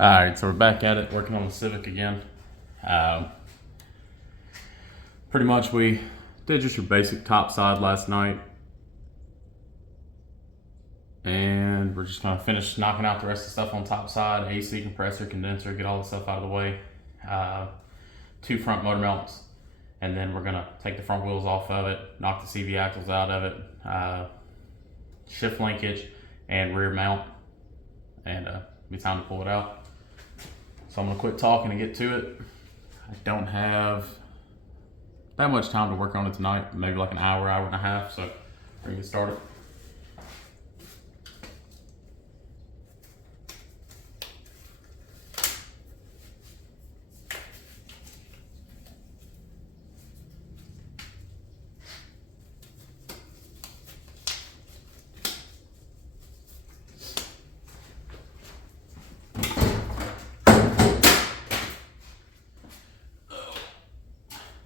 Alright, so we're back at it, working on the Civic again. Pretty much we did just your basic top side last night. And we're just gonna finish knocking out the rest of the stuff on top side, AC, compressor, condenser, get all the stuff out of the way. 2 front motor mounts, and then we're gonna take the front wheels off of it, knock the CV axles out of it, shift linkage and rear mount, and be time to pull it out. So I'm gonna quit talking and get to it. I don't have that much time to work on it tonight, maybe like an hour, hour and a half, so we're gonna get started.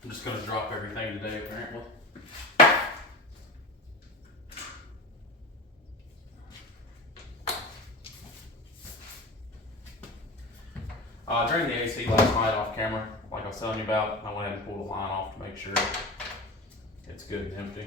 I'm just gonna drop everything today, apparently. I drained the AC last night off camera, like I was telling you about. I went ahead and pulled the line off to make sure it's good and empty.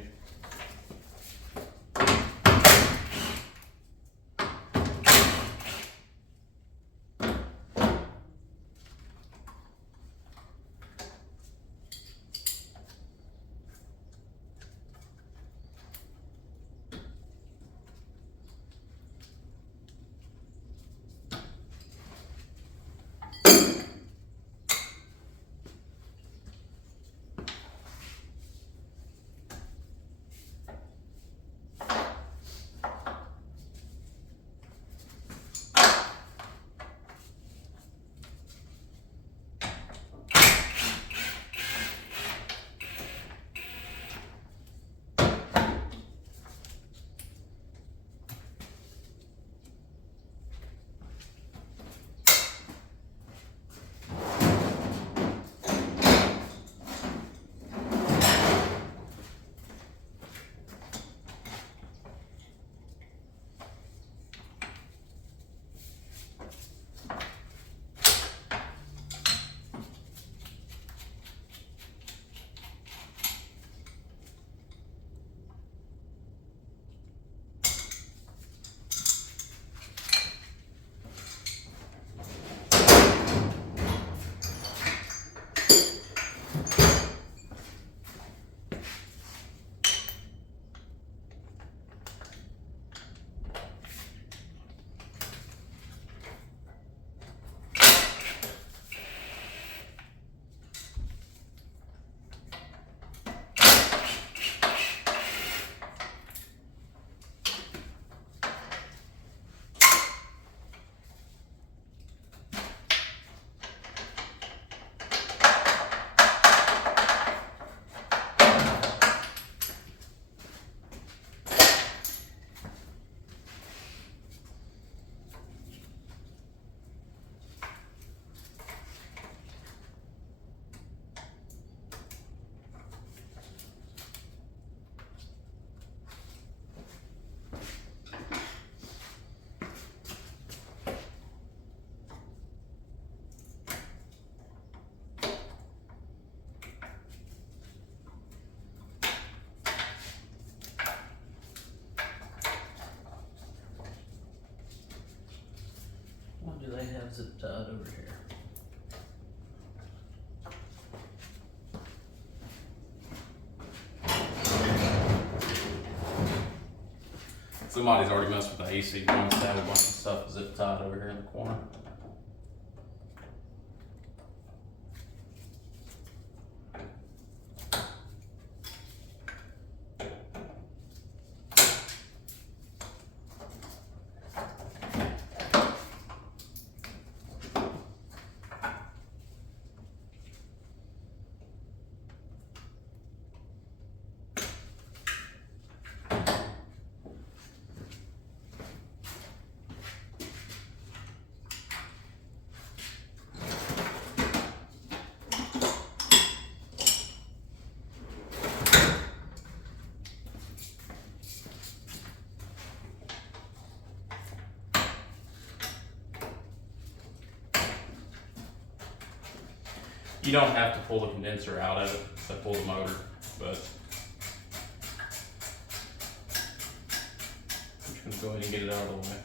Do they have zip tied over here? Somebody's already messed with the AC once. They have a bunch of stuff zip tied over here in the corner. You don't have to pull the condenser out of it to pull the motor, but I'm just gonna go ahead and get it out of the way.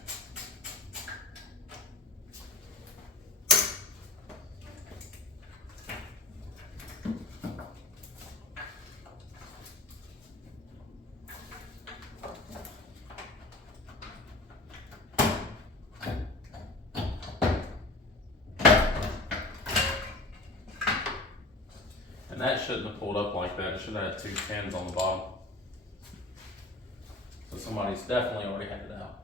And that shouldn't have pulled up like that. It should have had 2 pins on the bottom. So somebody's definitely already had it out.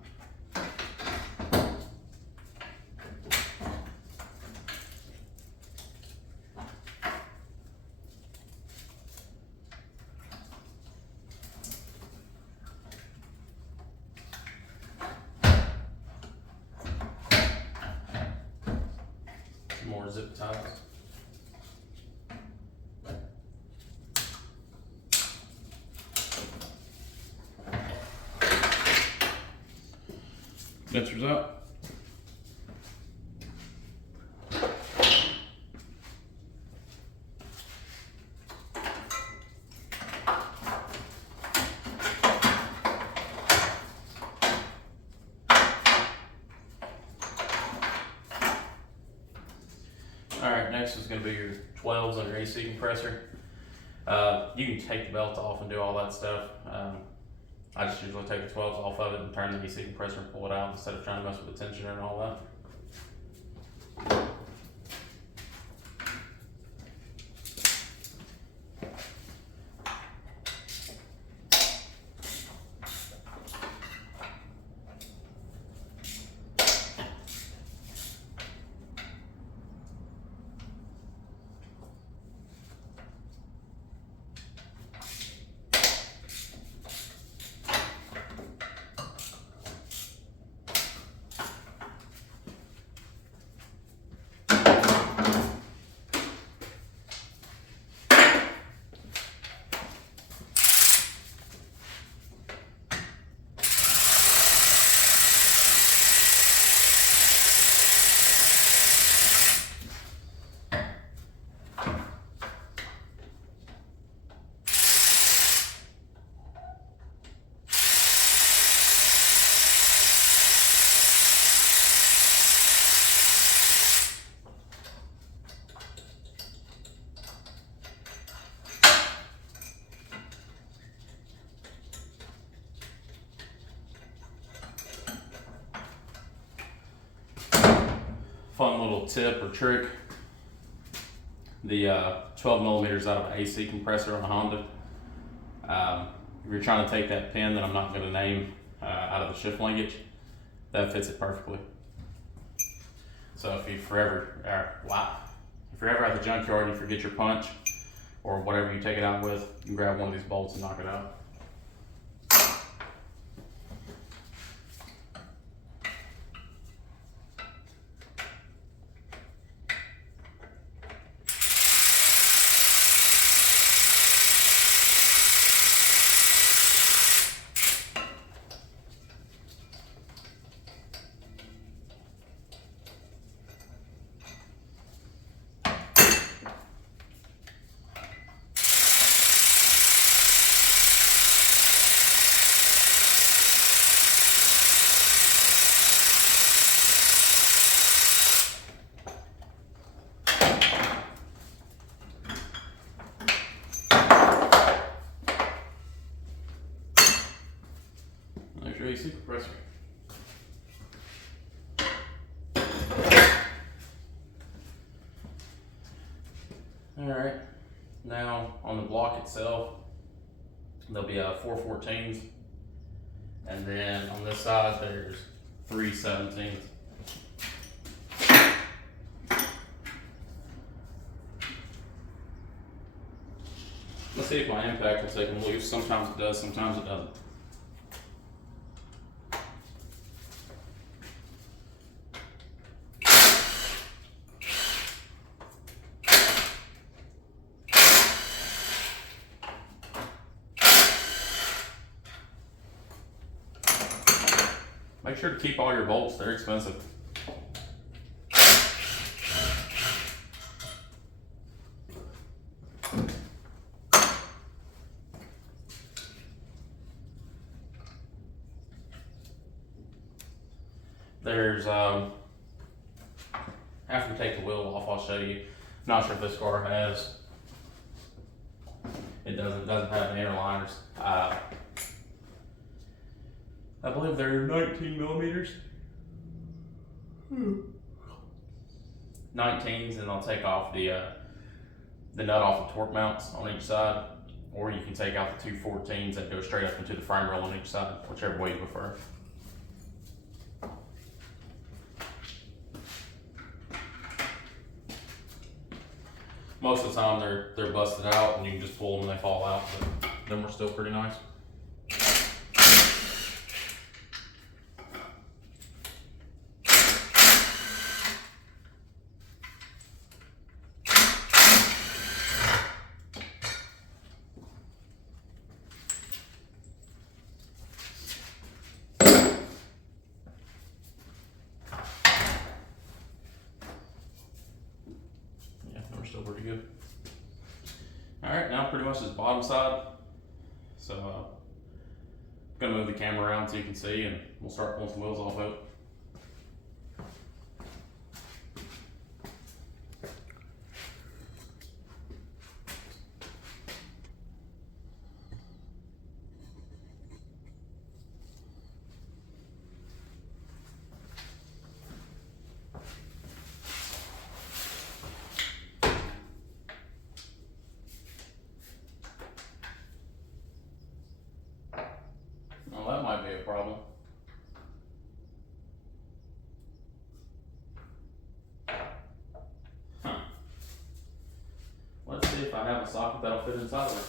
Some more zip ties. Condenser's up. Alright, next is going to be your 12s on your AC compressor. You can take the belt off and do all that stuff. I just usually take the 12s off of it and turn the AC compressor and pull it out instead of trying to mess with the tensioner and all that. Fun little tip or trick. The 12 millimeters out of an AC compressor on a Honda. If you're trying to take that pin that I'm not going to name out of the shift linkage, that fits it perfectly. So if you're ever at the junkyard and you forget your punch or whatever you take it out with, you can grab one of these bolts and knock it out. There's your AC compressor. Alright, now on the block itself, there'll be 4 14s, and then on this side there's 3 17s. Let's see if my impact will take them loose. Sometimes it does, sometimes it doesn't. Make sure to keep all your bolts, they're expensive. There's after we take the wheel off, I'll show you. Not sure if this car has. It doesn't have the inner liners. I believe they're 19 millimeters. 19s, and I'll take off the nut off the torque mounts on each side, or you can take out the two 14s that go straight up into the frame rail on each side, whichever way you prefer. Most of the time they're busted out and you can just pull them and they fall out, but them are still pretty nice. Still pretty good. Alright, now pretty much this bottom side. So I'm gonna move the camera around so you can see, and we'll start pulling some wheels off of it. Well, that might be a problem. Huh. Let's see if I have a socket that'll fit inside of it.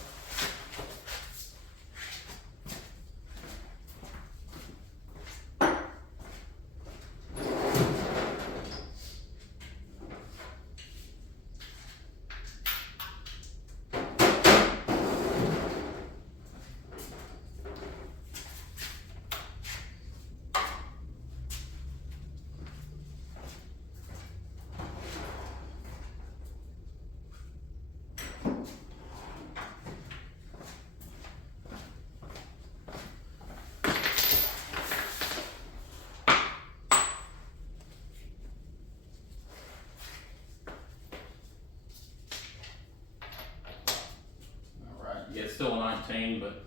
Yeah, it's still a 19, but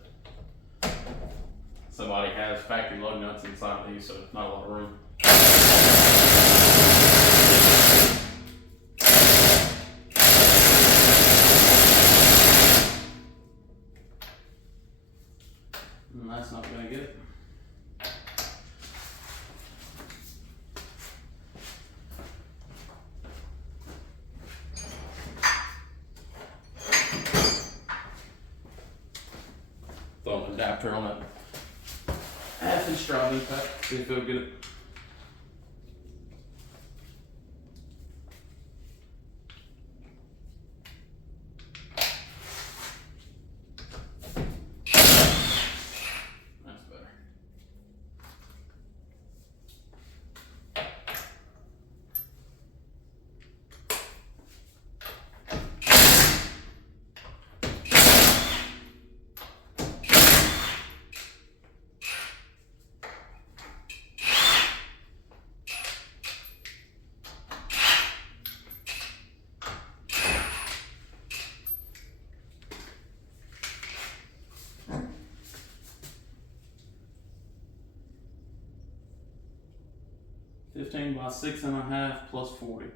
somebody has factory lug nuts inside of these, so not a lot of room. And that's not gonna get it. Throw an adapter on that half-inch straw knee pack, see if it'll get it. That's better. $15 by 6.5 plus 40.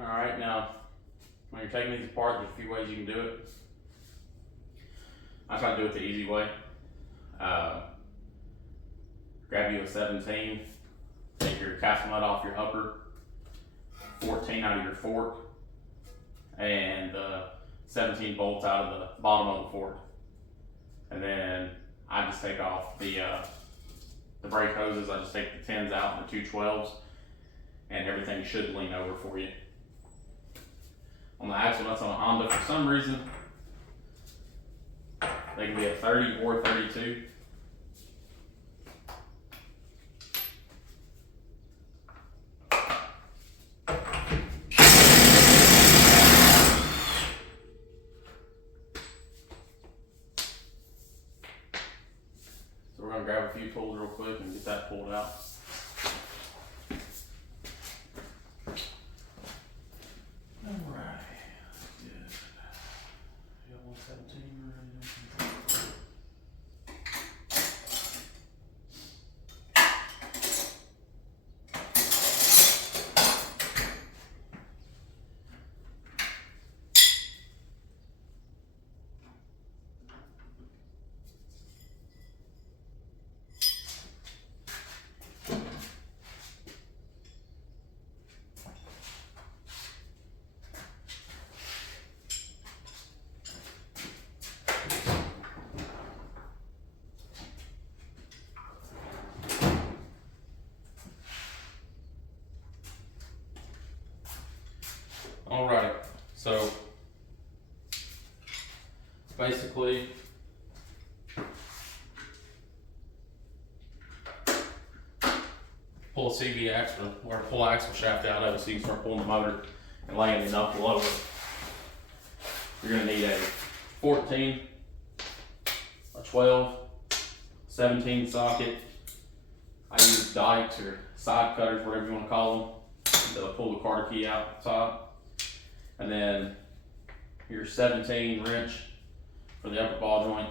Alright, now when you're taking these apart, there's a few ways you can do it. I try to do it the easy way. Grab you a 17, take your castle nut off your upper, 14 out of your fork, and 17 bolts out of the bottom of the fork. And then I just take off the brake hoses. I just take the 10s out and the 2 12s, and everything should lean over for you. On the axle nuts on a Honda, for some reason, they can be a 30 or 32. quick and get that pulled out. Alright, good. You got 117 ready? Alright, so basically pull a CV axle or pull an axle shaft out of it so you can start pulling the motor and laying the knuckle over it. You're going to need a 14, a 12, 17 socket. I use dikes or side cutters, whatever you want to call them. They'll pull the Carter key out top. And then your 17 wrench for the upper ball joint.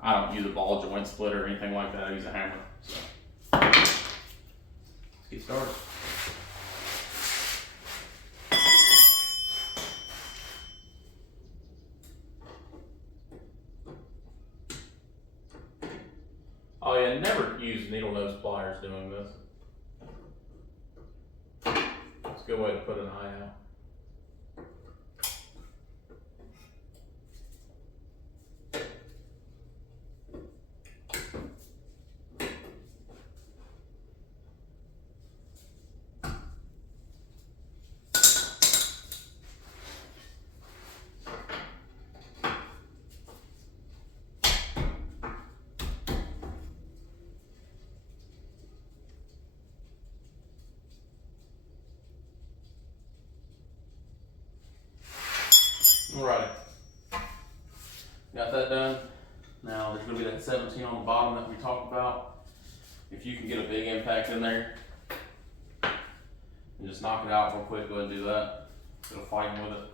I don't use a ball joint splitter or anything like that. I use a hammer. So let's get started. Oh yeah, never use needle nose pliers doing this. It's a good way to put an eye out. Alright, got that done. Now there's going to be that 17 on the bottom that we talked about. If you can get a big impact in there and just knock it out real quick, go ahead and do that. It'll fight with it.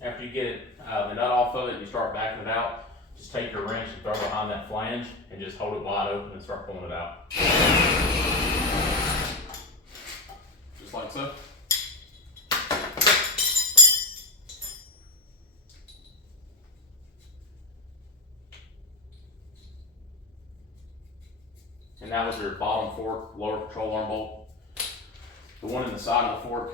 After you get it, the nut off of it and you start backing it out, just take your wrench and throw it behind that flange and just hold it wide open and start pulling it out. Just like so. And that was your bottom fork, lower control arm bolt. The one in the side of the fork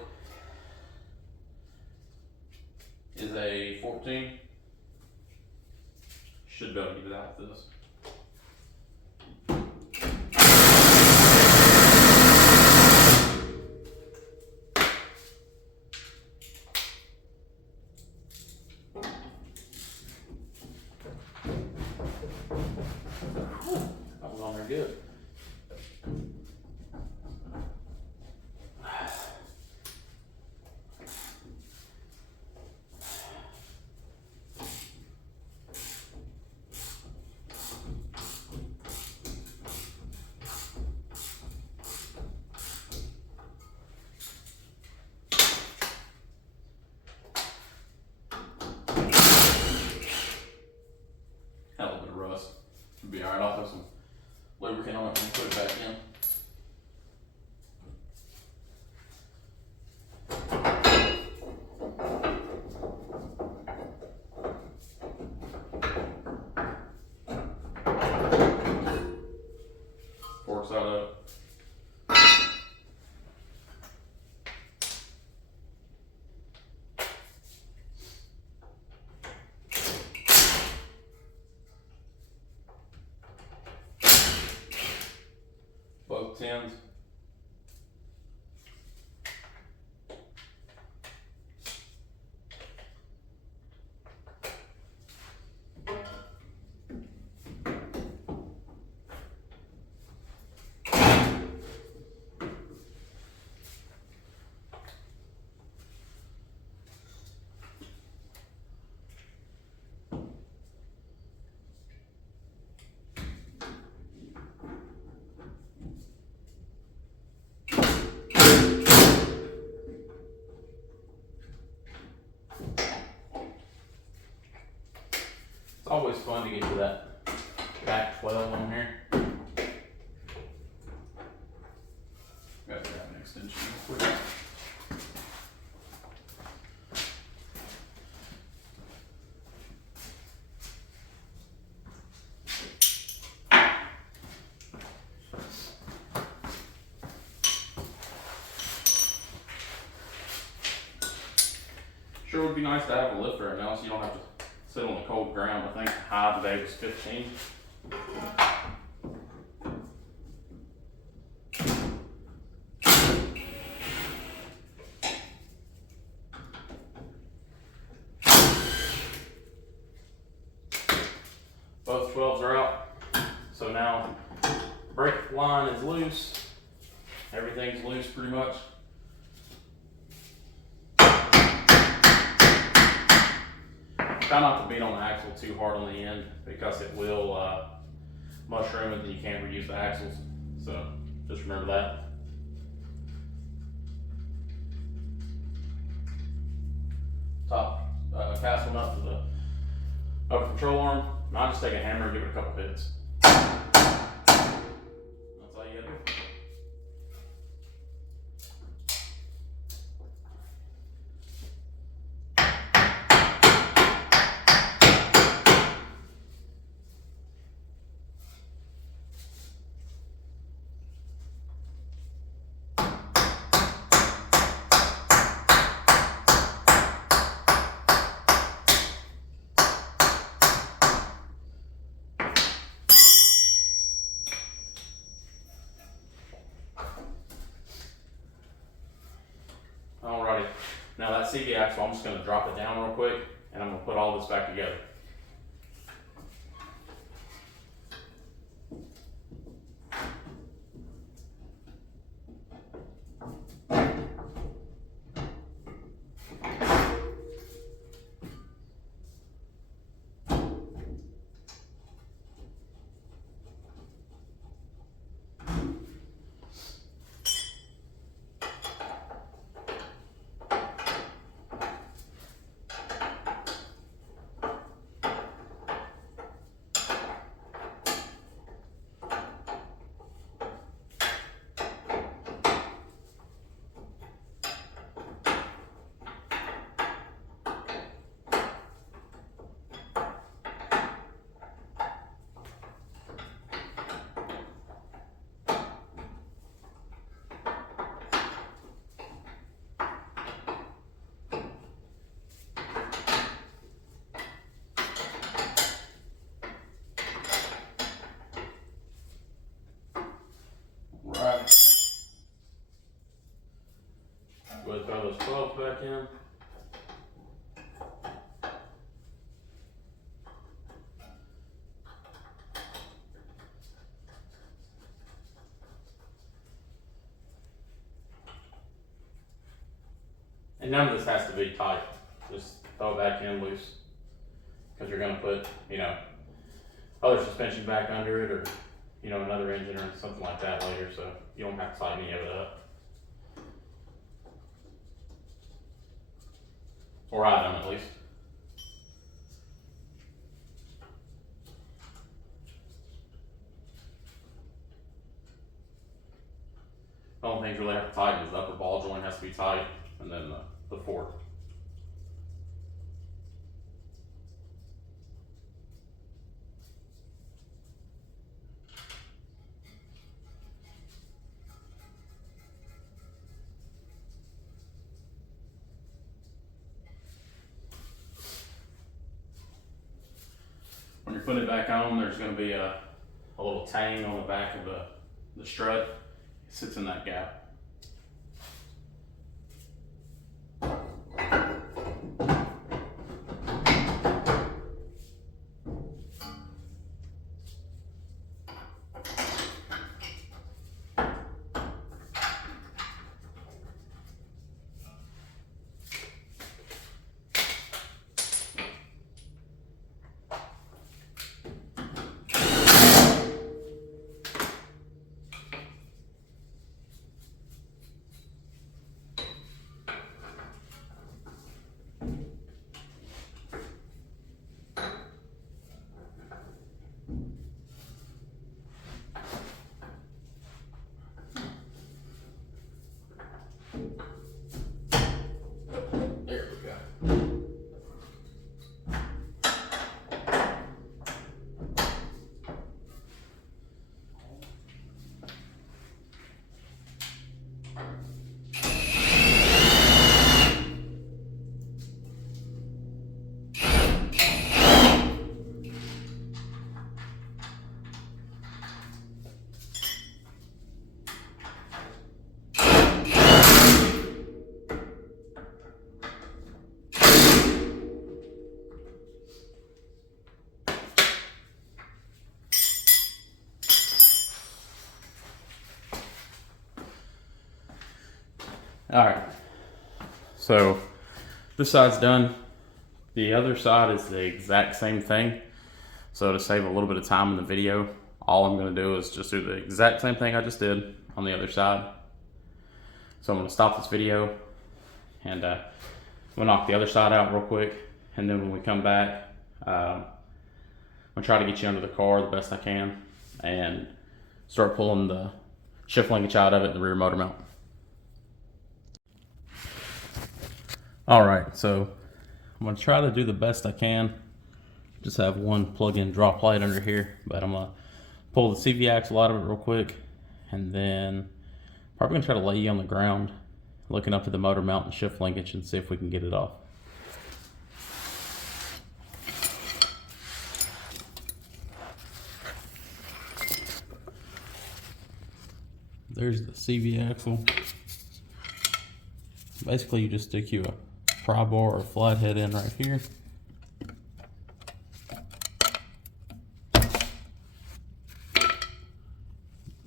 is a 14. Should be able to get it out with this. That was on there good. Had a little bit of rust. It'll be alright. I'll throw some lubricant on it and put it back in. Fork side up. Both tins. always fun to get to that back 12 on here. Got to grab an extension real quick. Sure would be nice to have a lifter right now so you don't have to sit on the cold ground. I think the high today was 15. Both 12s are out. So now brake line is loose. Everything's loose pretty much. Try not to beat on the axle too hard on the end because it will mushroom it and you can't reuse the axles. So just remember that. Top castle nut for the upper control arm. And I'll just take a hammer and give it a couple hits. That's all you gotta do. Alrighty, now that CV axle, I'm just going to drop it down real quick and I'm going to put all this back together. We'll throw those 12s back in. And none of this has to be tight. Just throw it back in loose. Because you're going to put, other suspension back under it or, another engine or something like that later. So you don't have to tighten any of it up. Or I don't, at least. The only things really have to tighten is the upper ball joint has to be tight, and then the fork. When you're putting it back on, there's going to be a little tang on the back of the strut. It sits in that gap. All right, so this side's done. The other side is the exact same thing. So to save a little bit of time in the video, all I'm gonna do is just do the exact same thing I just did on the other side. So I'm gonna stop this video and we'll knock the other side out real quick. And then when we come back, I'm gonna try to get you under the car the best I can and start pulling the shift linkage out of it in the rear motor mount. All right, so I'm gonna try to do the best I can. Just have one plug-in drop light under here, but I'm gonna pull the CV axle out of it real quick, and then probably gonna try to lay you on the ground, looking up at the motor mount and shift linkage and see if we can get it off. There's the CV axle. Basically, you just stick you a pry bar or flathead in right here.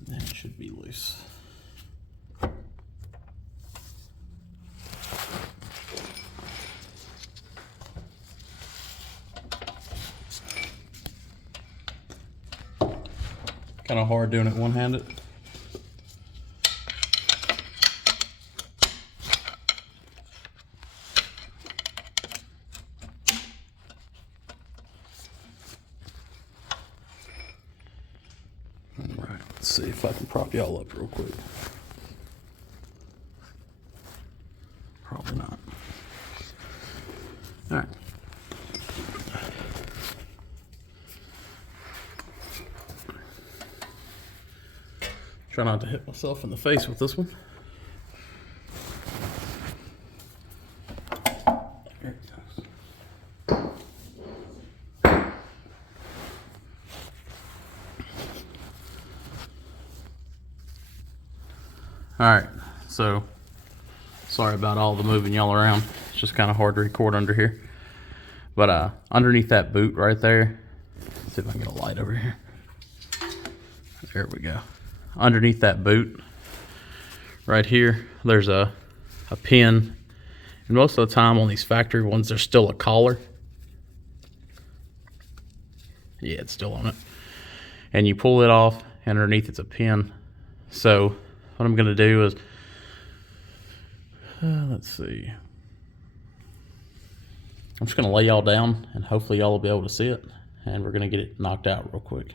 And it should be loose. Kind of hard doing it one-handed. Let's see if I can prop y'all up real quick. Probably not. All right. Try not to hit myself in the face with this one. There it goes. All right, so sorry about all the moving y'all around. It's just kind of hard to record under here. But underneath that boot right there, let's see if I can get a light over here. There we go. Underneath that boot right here, there's a pin. And most of the time on these factory ones, there's still a collar. Yeah, it's still on it. And you pull it off, and underneath it's a pin. So what I'm gonna do is, let's see. I'm just gonna lay y'all down and hopefully y'all will be able to see it. And we're gonna get it knocked out real quick.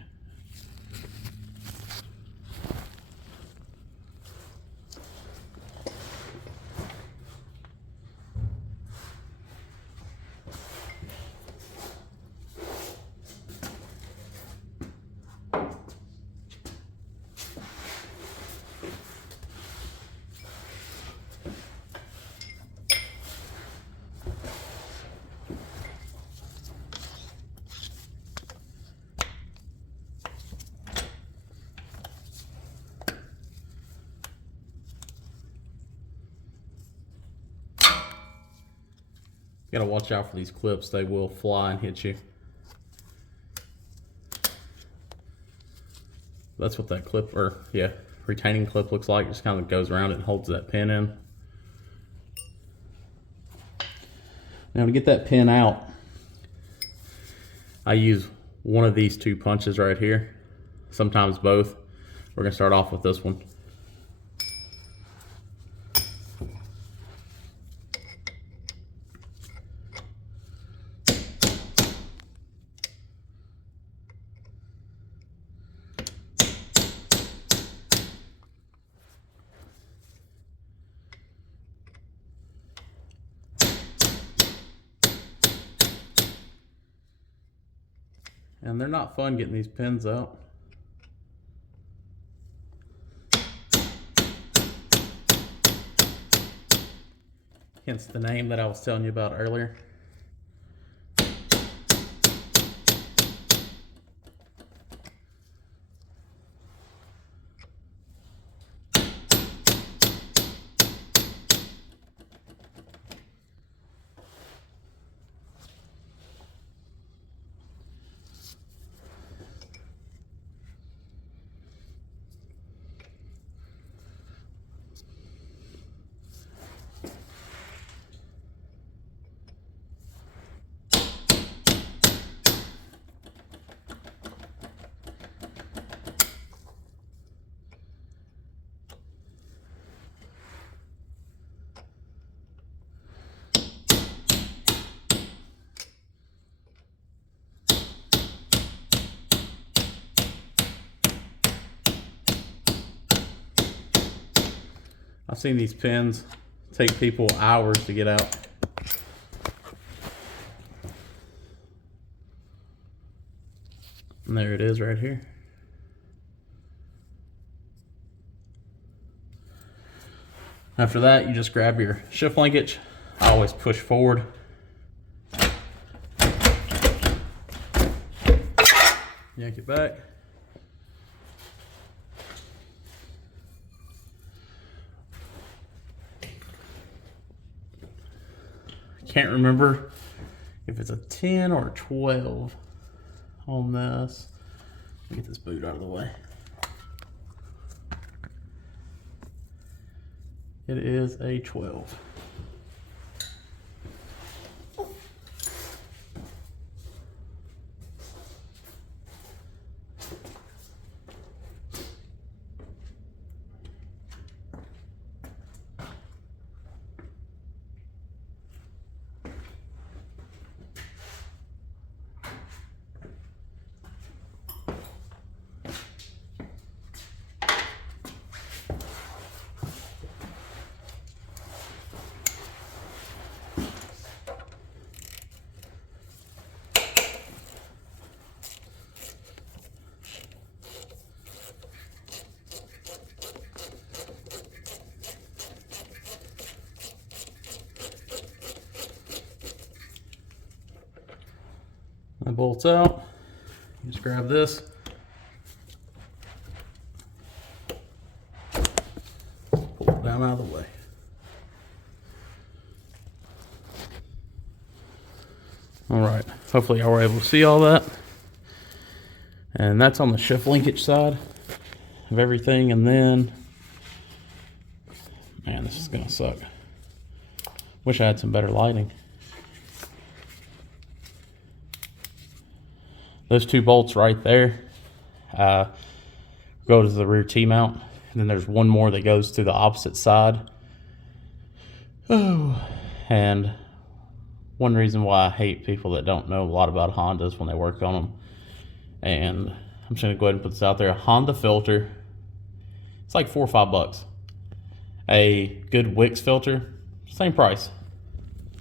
You gotta watch out for these clips, they will fly and hit you. That's what that clip, or yeah, retaining clip looks like. It just kind of goes around it and holds that pin in. Now to get that pin out, I use one of these two punches right here, sometimes both. We're gonna start off with this one. And they're not fun getting these pins out. Hence the name that I was telling you about earlier. I've seen these pins take people hours to get out. And there it is right here. After that, you just grab your shift linkage. I always push forward. Yank it back. Can't remember if it's a 10 or a 12 on this. Let me get this boot out of the way. It is a 12. That bolts out. You just grab this. Pull it down out of the way. All right, hopefully y'all were able to see all that. And that's on the shift linkage side of everything. And then, man, this is gonna suck. Wish I had some better lighting. Those two bolts right there go to the rear T-mount, and then there's one more that goes to the opposite side. Oh, and one reason why I hate people that don't know a lot about Hondas when they work on them, and I'm just gonna go ahead and put this out there: a Honda filter, it's like $4 or $5. A good Wix filter, same price.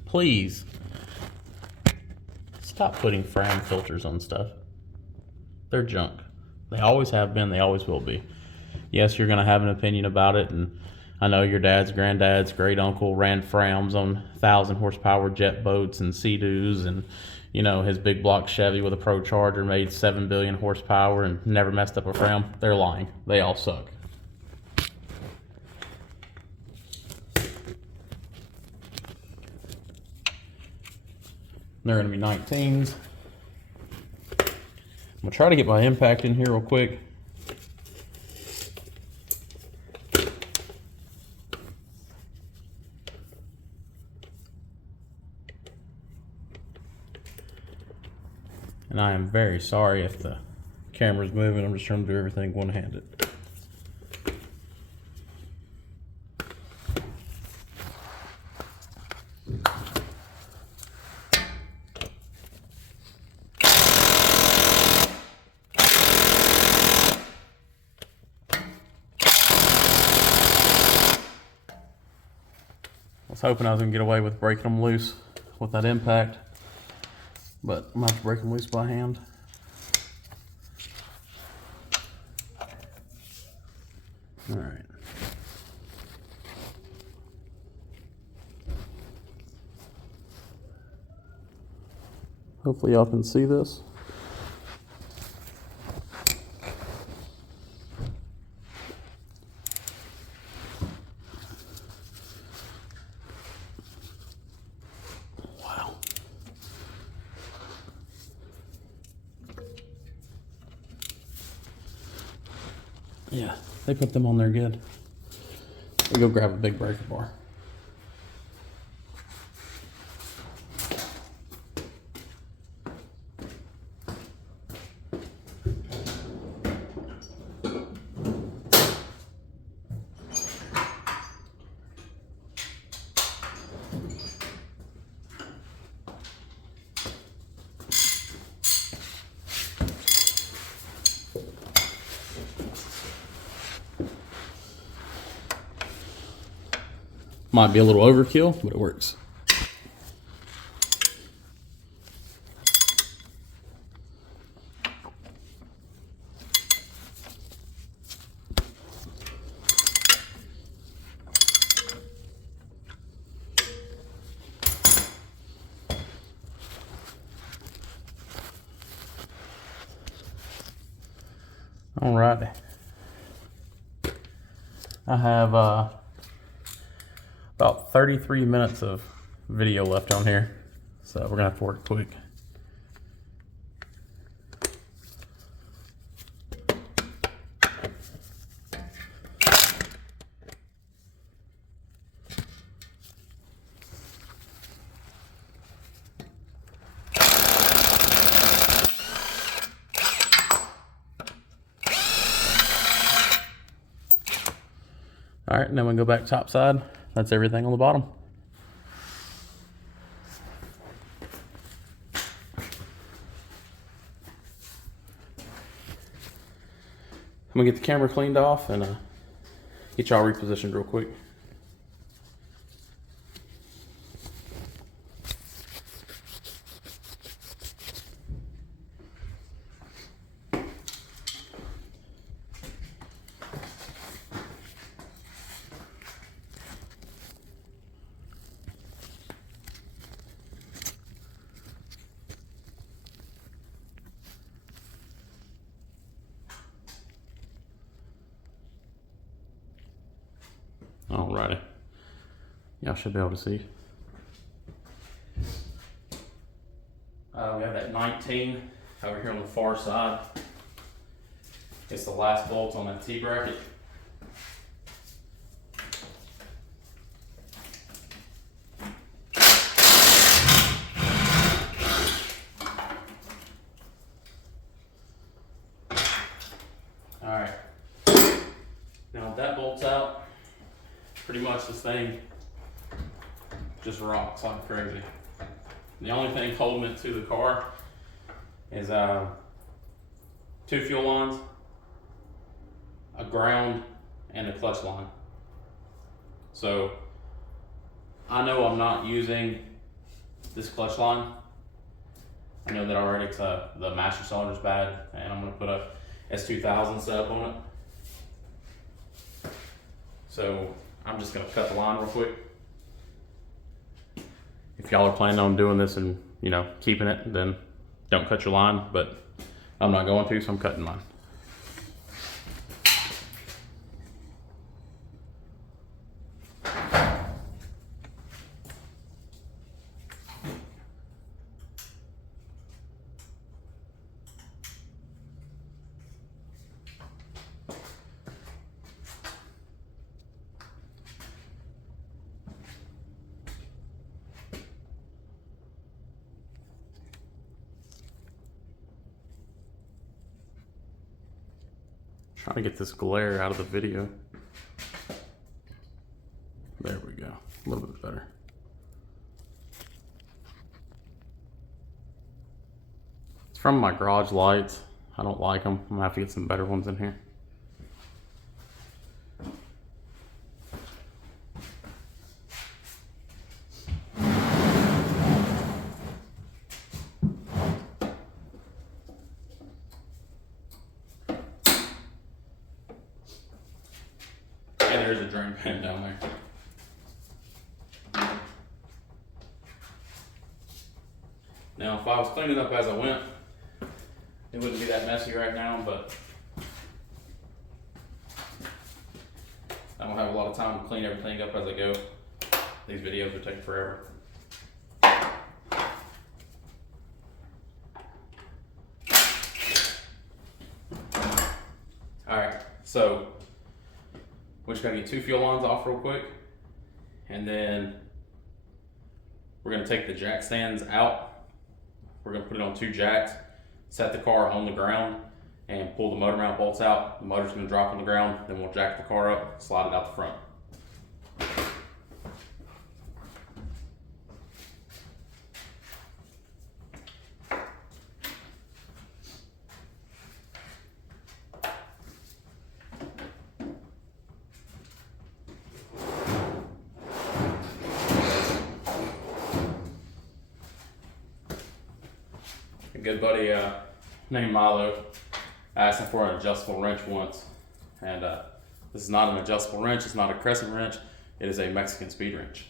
Please stop putting Fram filters on stuff. They're junk. They always have been, they always will be. Yes, you're gonna have an opinion about it, and I know your dad's granddad's great uncle ran Frams on 1,000 horsepower jet boats and Sea-Doos, and you know, his big block Chevy with a Pro Charger made 7 billion horsepower and never messed up a Fram. They're lying. They all suck. They're gonna be 19s. I'm gonna try to get my impact in here real quick. And I am very sorry if the camera's moving. I'm just trying to do everything one-handed. I was hoping I was gonna get away with breaking them loose with that impact, but I'm gonna have to break them loose by hand. All right. Hopefully y'all can see this. Wow. Yeah, they put them on there good. We go grab a big breaker bar. Might be a little overkill, but it works. Alrighty. I have about 33 minutes of video left on here, so we're gonna have to work quick. All right, and then we go back top side. That's everything on the bottom. I'm gonna get the camera cleaned off and get y'all repositioned real quick. Alrighty, y'all should be able to see. We have that 19 over here on the far side. It's the last bolt on that T-bracket. Alright, now if that bolt's out, pretty much this thing just rocks like crazy. The only thing holding it to the car is 2 fuel lines, a ground, and a clutch line. So I know I'm not using this clutch line. I know that already because the master cylinder's bad, and I'm gonna put a S2000 setup on it. So I'm just gonna cut the line real quick. If y'all are planning on doing this and, you know, keeping it, then don't cut your line, but I'm not going to, so I'm cutting mine. Trying to get this glare out of the video. There we go, a little bit better. It's from my garage lights. I don't like them. I'm gonna have to get some better ones in here. There's a drain pan down there. Now, if I was cleaning up as I went, it wouldn't be that messy right now, but I don't have a lot of time to clean everything up as I go. These videos are taking forever. All right, so we're just gonna get 2 fuel lines off real quick, and then we're gonna take the jack stands out. We're gonna put it on 2 jacks, set the car on the ground, and pull the motor mount bolts out. The motor's gonna drop on the ground, then we'll jack the car up, slide it out the front. good buddy named Milo asked him for an adjustable wrench once, and this is not an adjustable wrench. It's not a crescent wrench. It is a Mexican speed wrench.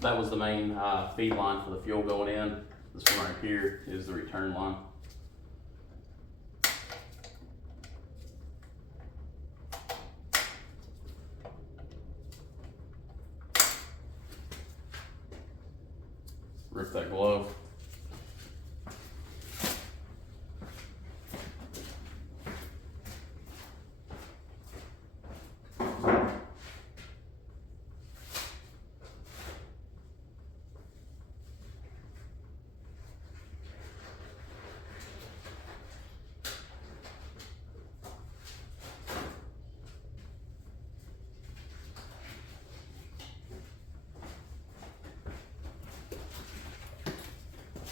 That was the main feed line for the fuel going in. This one right here is the return line. Rip that glove.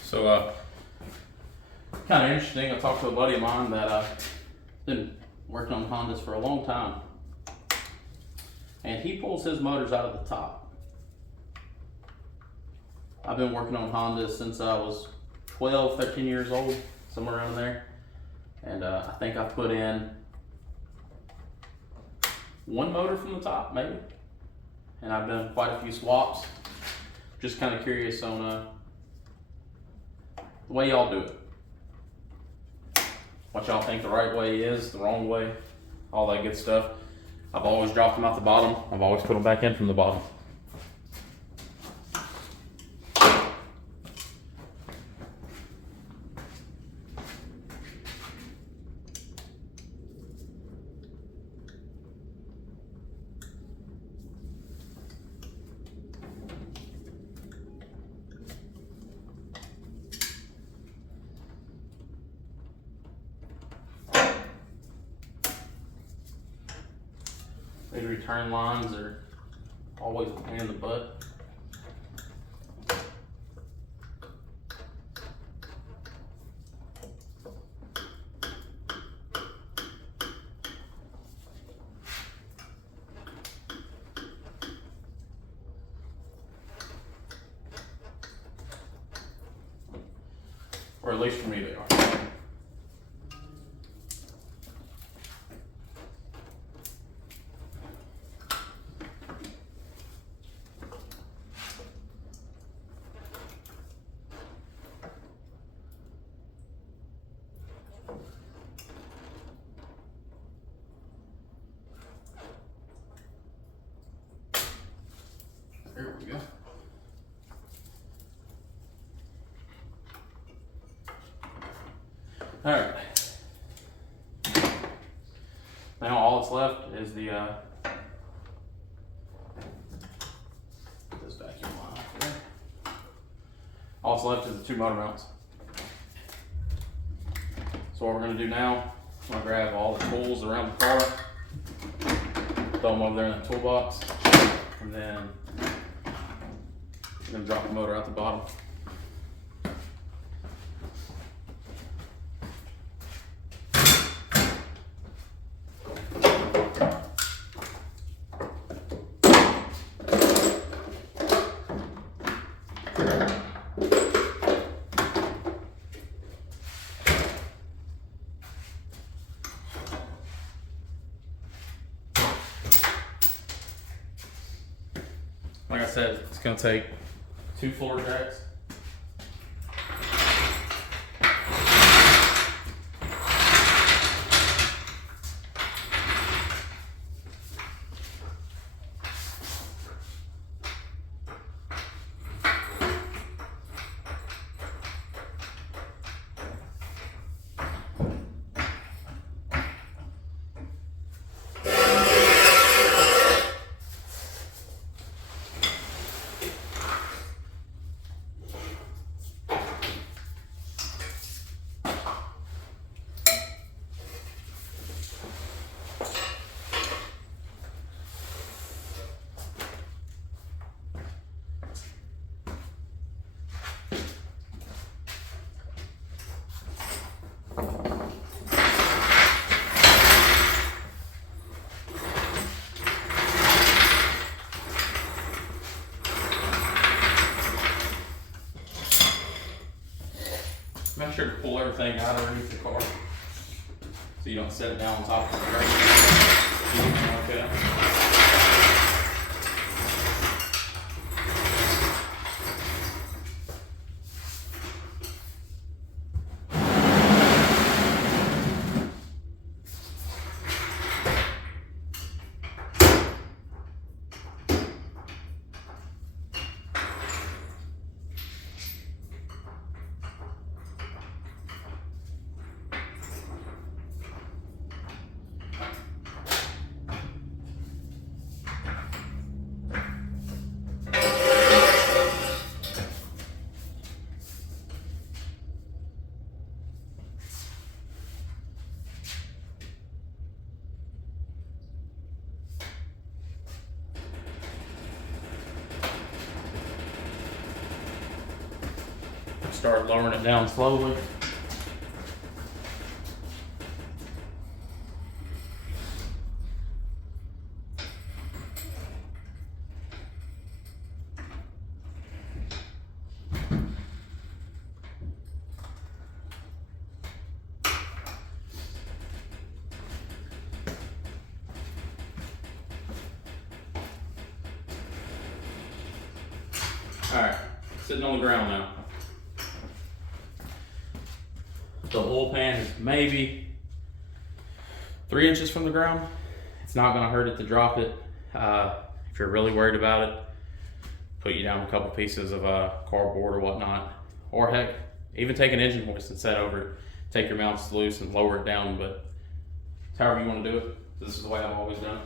So, kind of interesting. I talked to a buddy of mine that been working on Hondas for a long time, and he pulls his motors out of the top. I've been working on Hondas since I was 12, 13 years old, somewhere around there, and I think I've put in one motor from the top, maybe, and I've done quite a few swaps. Just kind of curious on the way y'all do it. What y'all think the right way is, the wrong way, all that good stuff. I've always dropped them out the bottom. I've always put them back in from the bottom. These return lines are always a pain in the butt. Or at least for me they are. There we go. All right. Now all that's left is the this vacuum line up there. All that's left is the two motor mounts. So what we're going to do now, I'm going to grab all the tools around the car, throw them over there in the toolbox, and then I'm going to drop the motor out the bottom. Like I said, it's going to take 2 floor jacks. make sure to pull everything out underneath the car so you don't set it down on top of the brake. Okay. Start lowering it down slowly. All right, sitting on the ground now. The oil pan is maybe 3 inches from the ground. It's not gonna hurt it to drop it. If you're really worried about it, put you down a couple pieces of cardboard or whatnot. Or heck, even take an engine hoist and set over it. Take your mounts loose and lower it down, but it's however you wanna do it. This is the way I've always done it.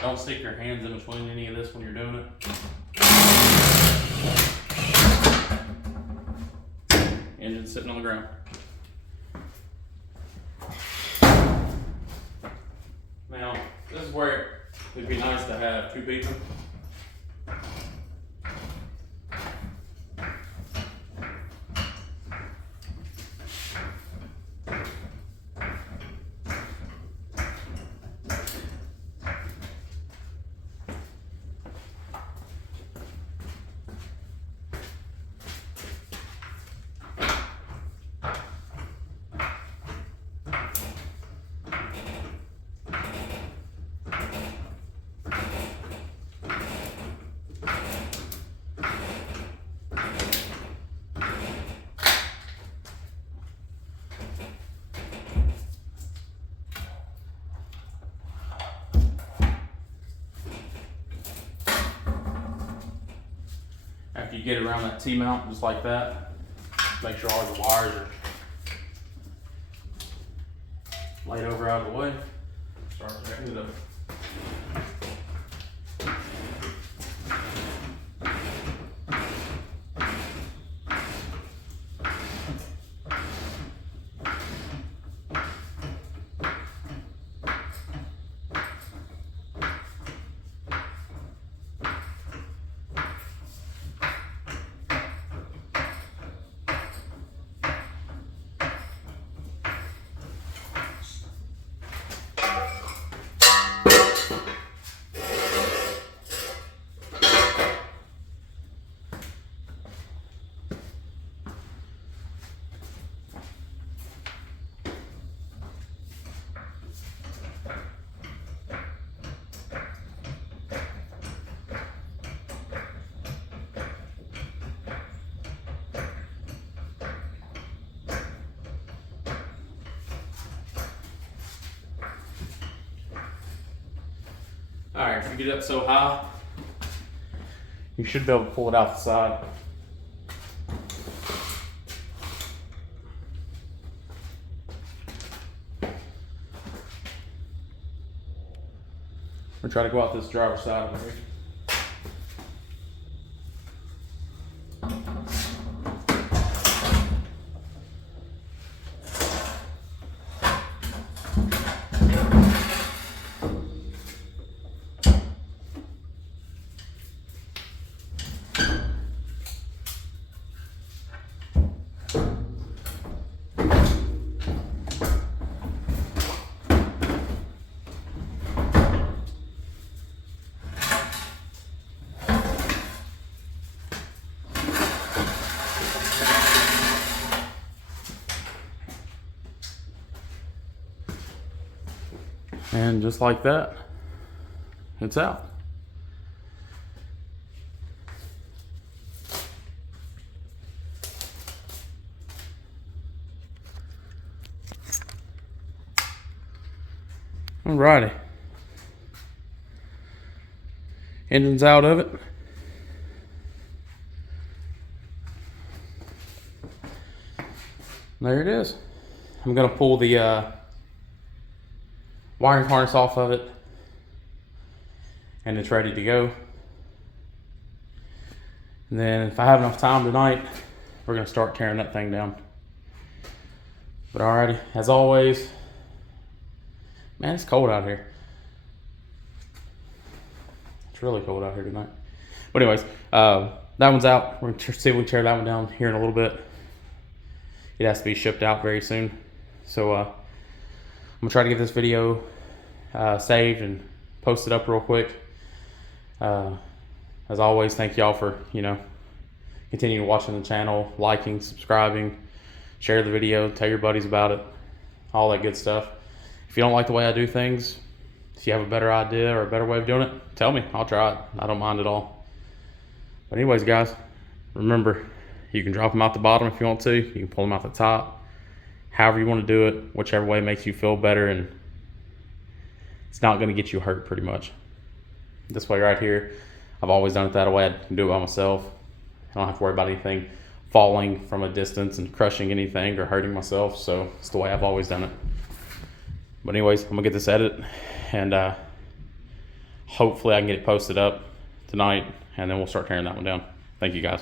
Don't stick your hands in between any of this when you're doing it. Engine's sitting on the ground. Now, this is where it'd be nice to have two people. After you get it around that T-mount, just like that, make sure all the wires are laid over out of the way. Start jacking it up. All right, if you get it up so high, you should be able to pull it out the side. We'll try to go out this driver's side of the rig. And just like that, it's out. Alrighty. Engine's out of it. There it is. I'm gonna pull the wiring harness off of it, and it's ready to go. And then if I have enough time tonight, we're gonna start tearing that thing down. But alrighty, as always, man, it's cold out here. It's really cold out here tonight. But anyways, that one's out. We're gonna see if we can tear that one down here in a little bit. It has to be shipped out very soon. So I'm gonna try to get this video saved and posted up real quick. As always, thank y'all for, continuing watching the channel, liking, subscribing, share the video, tell your buddies about it, all that good stuff. If you don't like the way I do things, if you have a better idea or a better way of doing it, tell me. I'll try it. I don't mind at all. But anyways, guys, remember, you can drop them out the bottom if you want to. You can pull them out the top. However you want to do it, whichever way makes you feel better, and it's not going to get you hurt pretty much. This way right here, I've always done it that way. I can do it by myself. I don't have to worry about anything falling from a distance and crushing anything or hurting myself. So it's the way I've always done it. But anyways, I'm going to get this edited, and hopefully I can get it posted up tonight, and then we'll start tearing that one down. Thank you, guys.